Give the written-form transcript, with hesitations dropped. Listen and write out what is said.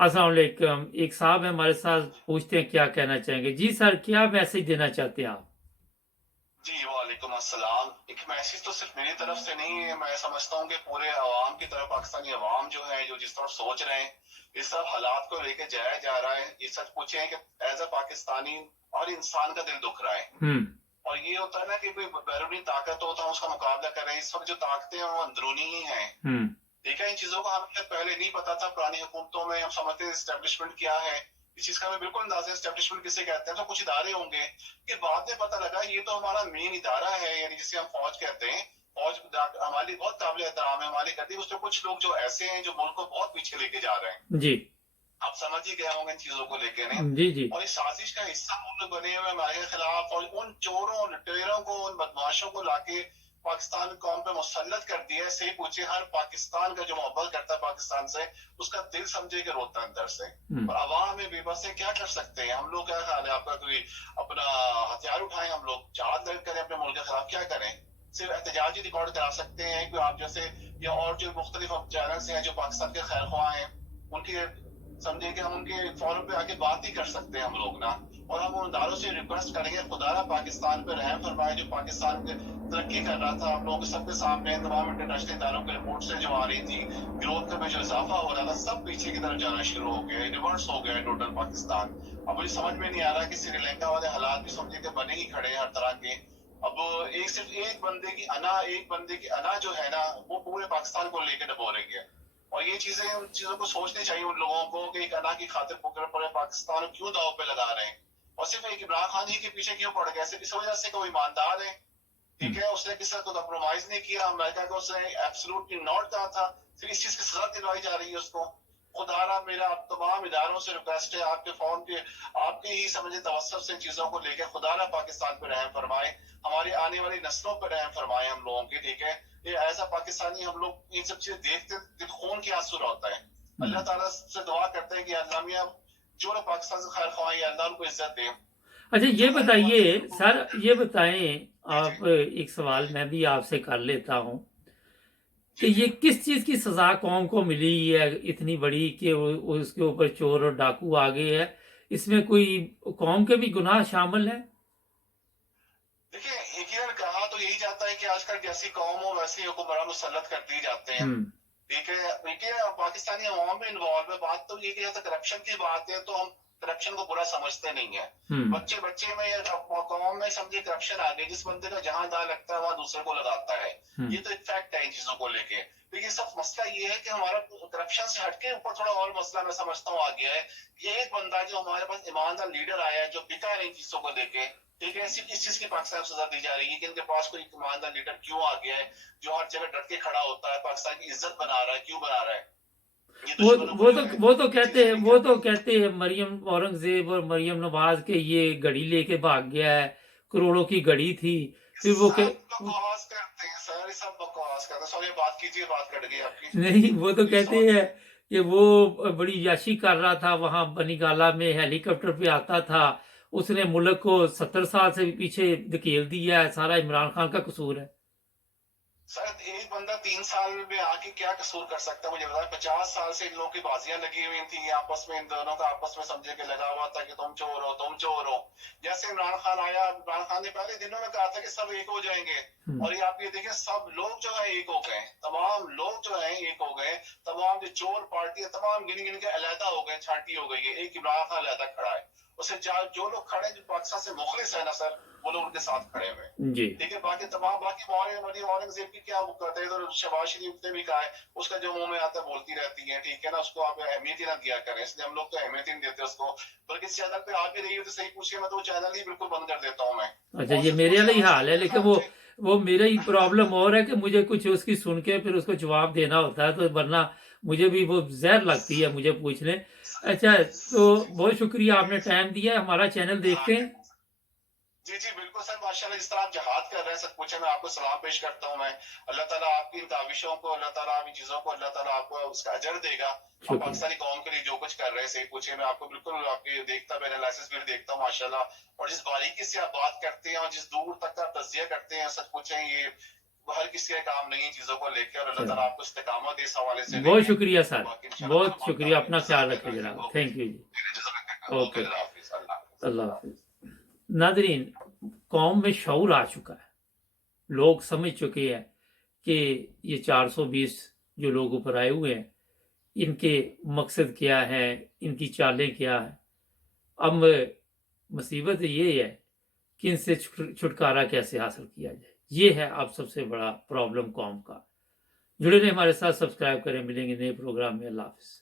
अस्सलाम वालेकुम। एक साहब है हमारे साथ, पूछते हैं क्या कहना चाहेंगे। जी सर, क्या मैसेज देना चाहते हैं आप? जी वालेकुम अस्सलाम। एक मैसेज तो सिर्फ मेरी तरफ से नहीं है, मैं समझता हूँ कि पूरे अवाम की तरफ, पाकिस्तानी अवाम जो है, जो जिस तरफ सोच रहे हैं, इस सब हालात को लेके जाया जा रहा है। ये सच पूछे हैं कि एज अ पाकिस्तानी हर इंसान का दिल दुख रहा है। हम्म। और ये होता है ना कि कोई बैरूनी ताकत होता है, उसका मुकाबला कर रहे हैं। इस वक्त जो ताकतें हैं वो अंदरूनी ही हैं। हम्म। ठीक है, इन चीजों का हमें पहले नहीं पता था। पुरानी हुकूमतों में हम समझते हैं एस्टेब्लिशमेंट क्या है, इस चीज का हमें बिल्कुल अंदाजा एस्टेब्लिशमेंट किसे कहते हैं। तो कुछ इदारे होंगे कि बाद में पता लगा ये तो हमारा मेन इदारा है, यानी जिसे हम फौज कहते हैं। फौज हमारी बहुत काबिल एहतराम है, हमारी करती है। उसमें कुछ लोग जो ऐसे हैं जो मुल्क को बहुत पीछे लेके जा रहे हैं। जी। आप समझ ही गए होंगे इन चीजों को लेके ने। जी। जी। और इस साजिश का हिस्सा हम लोग बने हुए हमारे खिलाफ, और उन चोरों लुटेरों को, उन बदमाशों को लाके पाकिस्तान कौम पे मुसल्लत कर दिया है। सही पूछे, हर पाकिस्तान का जो मोहब्बत करता है पाकिस्तान से, उसका दिल समझे कि रोता है अंदर से। और अवाम में बेबस है, क्या कर सकते हैं हम लोग? क्या ख्याल है आपका? कोई अपना हथियार उठाएं, हम लोग जहाद दर्ज करें अपने मुल्क के खिलाफ? क्या करें? सिर्फ एहतजाज ही रिकॉर्ड करा सकते हैं कि आप जैसे, या और जो मुख्तलिफ चैनल हैं जो पाकिस्तान के खैर ख्वाह हैं, उनकी समझे कि हम उनके फोरम पे आके बात ही कर सकते हैं हम लोग ना। और हम उन इदारों से रिक्वेस्ट करेंगे, खुदारा पाकिस्तान पे रहम फरमाए, जो पाकिस्तान के तरक्की कर रहा था। हम लोगों के सबके सामने तमाम इंटरनेशनल इदारों की रिपोर्ट से जो आ रही थी, ग्रोथ में जो इजाफा हो रहा था, सब पीछे की तरफ जाना शुरू हो गया, रिवर्स हो गया टोटल पाकिस्तान। अब मुझे समझ में नहीं आ रहा कि श्रीलंका वाले हालात भी समझे कि बने ही खड़े हैं हर तरह के। अब सिर्फ एक बंदे की अना जो है ना, वो पूरे पाकिस्तान को लेकर डबो रही है। और ये चीजें, उन चीजों को सोचनी चाहिए उन लोगों को कि एक अना की खातिर पूरे पाकिस्तान को क्यों दाव पे लगा रहे हैं। और सिर्फ एक इमरान खान ही के पीछे क्यों पड़ गए? सिर्फ इस वजह से कोई ईमानदार है, ठीक है, उसने किसी को कम्प्रोमाइज नहीं किया। अमेरिका को उसने एब्सोल्युटली नॉट कहा था, फिर इस चीज की सजा दिलवाई जा रही है उसको। खुदारा मेरा आप तमाम इदारों से रिक्वेस्ट है, आपके फोन के, आपके ही समझे तवस्सुत से चीजों को लेकर खुदारा पाकिस्तान पर रहम फरमाए, हमारी आने वाली नस्लों पर रहम फरमाए हम लोगों की। ठीक है, ये ऐसा पाकिस्तानी हम लोग ये सब चीजें देखते दिल खून की आंसू होता है। अल्लाह ताला से दुआ करते हैं कि अल्लाह मियां जो लोग पाकिस्तान से खैर ख्वाह, अल्लाह उनको इज्जत दे। अच्छा, ये जो खैर ख्वाह बताइए उनको, सर, ये बताएं जी जी आप, एक सवाल मैं भी आपसे कर लेता हूं कि जी जी। ये किस चीज की सजा कौम को मिली है इतनी बड़ी कि उसके ऊपर चोर और डाकू आ गए हैं? इसमें कोई कौम के भी गुनाह शामिल है? देखिए, यकीनन कहा तो यही जाता है कि आजकल जैसी कौम हो वैसे हुक्मरान मुसल्लत कर दिए जाते हैं। हम्म। ठीक है, देखिए पाकिस्तानी अवाम में इन्वॉल्व है। बात तो ये कि जैसे करप्शन की बात है तो हम करप्शन को बुरा समझते नहीं है। हम्म। बच्चे बच्चे में या कौम में समझे करप्शन आ गई, जिस बंदे का जहां दांव लगता है वहां दूसरे को लगाता है। हम्म। ये तो एक फैक्ट है इन चीजों को लेके। लेकिन सब मसला ये है कि हमारा करप्शन से हटके ऊपर थोड़ा और मसला मैं समझता हूँ आ गया है। ये एक बंदा जो हमारे पास ईमानदार लीडर आया है, जो बिका है इन चीजों को लेके। ठीक है, सिर्फ इस चीज की पाकिस्तान सजा दी जा रही है कि इनके पास कोई ईमानदार लीडर क्यों आ गया है, जो हर जगह डट के खड़ा होता है, पाकिस्तान की इज्जत बना रहा है, क्यों बना रहा है? ये वो दुश्मनों को जो है वो तो ये कहते चीजें हैं, नहीं वो तो करते। कहते हैं मरियम औरंगजेब और मरियम नवाज के ये घड़ी लेके भाग गया है, करोड़ों की घड़ी थी। फिर वो के सब बकवास करते हैं सर, ये सब बकवास करते हैं। सॉरी, बात कीजिए, बात कट गई आपकी। नहीं, वो तो प्लीज कहते सॉरी। हैं कि वो बड़ी याशी कर रहा था वहां बनीगाला में, हेलीकॉप्टर पे आता था। उसने मुल्क को 70 साल से भी पीछे धकेल दिया है, सारा इमरान खान का कसूर है। शायद एक बंदा 3 साल में आके क्या कसूर कर सकता है मुझे बताया? 50 साल से इन लोगों की बाजियां लगी हुई थी आपस में, इन दोनों का आपस में समझे के लगा हुआ था कि तुम चोर हो, तुम चोर हो। जैसे इमरान खान आया, इमरान खान ने पहले दिनों में कहा था कि सब एक हो जाएंगे। और ये आप ये देखें, सब लोग जो है एक हो गए, तमाम लोग जो है एक हो गए। तमाम जो चोर पार्टी है, तमाम गिन गिन के अलहदा हो गए, छांटी हो गई है। एक इमरान खान अलहदा खड़ा है। उसे जो लोग खड़े हैं, जो पाकिस्तान से मुखलिस है ना सर, वो लोग उनके साथ खड़े हुए हैं। जी। ठीक है, बाकी तमाम बाकी औरंगजेब की क्या वो कहते हैं, तो शहबाज शरीफ ने भी कहा है, उसका जो मुंह में आता है बोलती रहती है। ठीक है ना, उसको आप अहमियत ही ना दिया करें, इसलिए हम लोग तो अहमियत ही नहीं देते उसको। बल्कि इस चैनल पे आप भी रही हो तो सही पूछिए, मैं तो वो चैनल ही बिल्कुल बंद कर देता हूँ मैं। अच्छा, और ये सच मेरे वाला पूछिए, ही आज हाल तक है, मेरे लेकिन ख्याल से वो मेरा ही प्रॉब्लम और है कि मुझे कुछ उसकी सुन के फिर उसको जवाब देना होता है, तो वरना मुझे भी वो जहर लगती है मुझे पूछने। अच्छा, तो बहुत शुक्रिया, आपने टाइम दिया। हमारा चैनल हाँ देखते हैं। जी जी बिल्कुल सर, माशाल्लाह जिस तरह आप जहाद कर रहे हैं, सच पूछे मैं आपको सलाम पेश करता हूँ मैं। अल्लाह ताला आपकी इन काविशों को, अल्लाह ताला आप इन चीजों को, अल्लाह ताला आपको उसका अजर देगा। आप शुक्रिया। पाकिस्तानी कौम के लिए जो कुछ कर रहे हैं, सही पूछे मैं आपको बिल्कुल आपके देखता मैं एनालिसिस भी देखता हूँ माशाल्लाह। और जिस बारीकी से आप बात करते हैं और जिस दूर तक का तजिया करते हैं, सच पूछे ये हर किसी का काम नहीं है चीजों को लेकर, और अल्लाह चलो ताला आपको इस्तिकामत दे इस हवाले से बहुत भी। शुक्रिया सर, बाकी इंशाल्लाह बहुत हम शुक्रिया, आपका अपना इंतजार ख्याल कर रखिए रहे हैं। जनाब, ओके थैंक यू जी, ओके ओके, अल्लाह हाफिज, अल्लाह हाफिज। अल्लाह हाफिज। नादरीन, कौम में शऊर आ चुका है, लोग समझ चुके हैं कि ये 420 जो लोग ऊपर आए हुए हैं, इनके मकसद क्या है, इनकी चालें क्या है। अब मुसीबत ये है कि इनसे छुटकारा कैसे हासिल किया जाए, ये है अब सबसे बड़ा प्रॉब्लम कौम का। जुड़े रहे हमारे साथ, सब्सक्राइब करें, मिलेंगे नए प्रोग्राम में। अल्लाह हाफिज।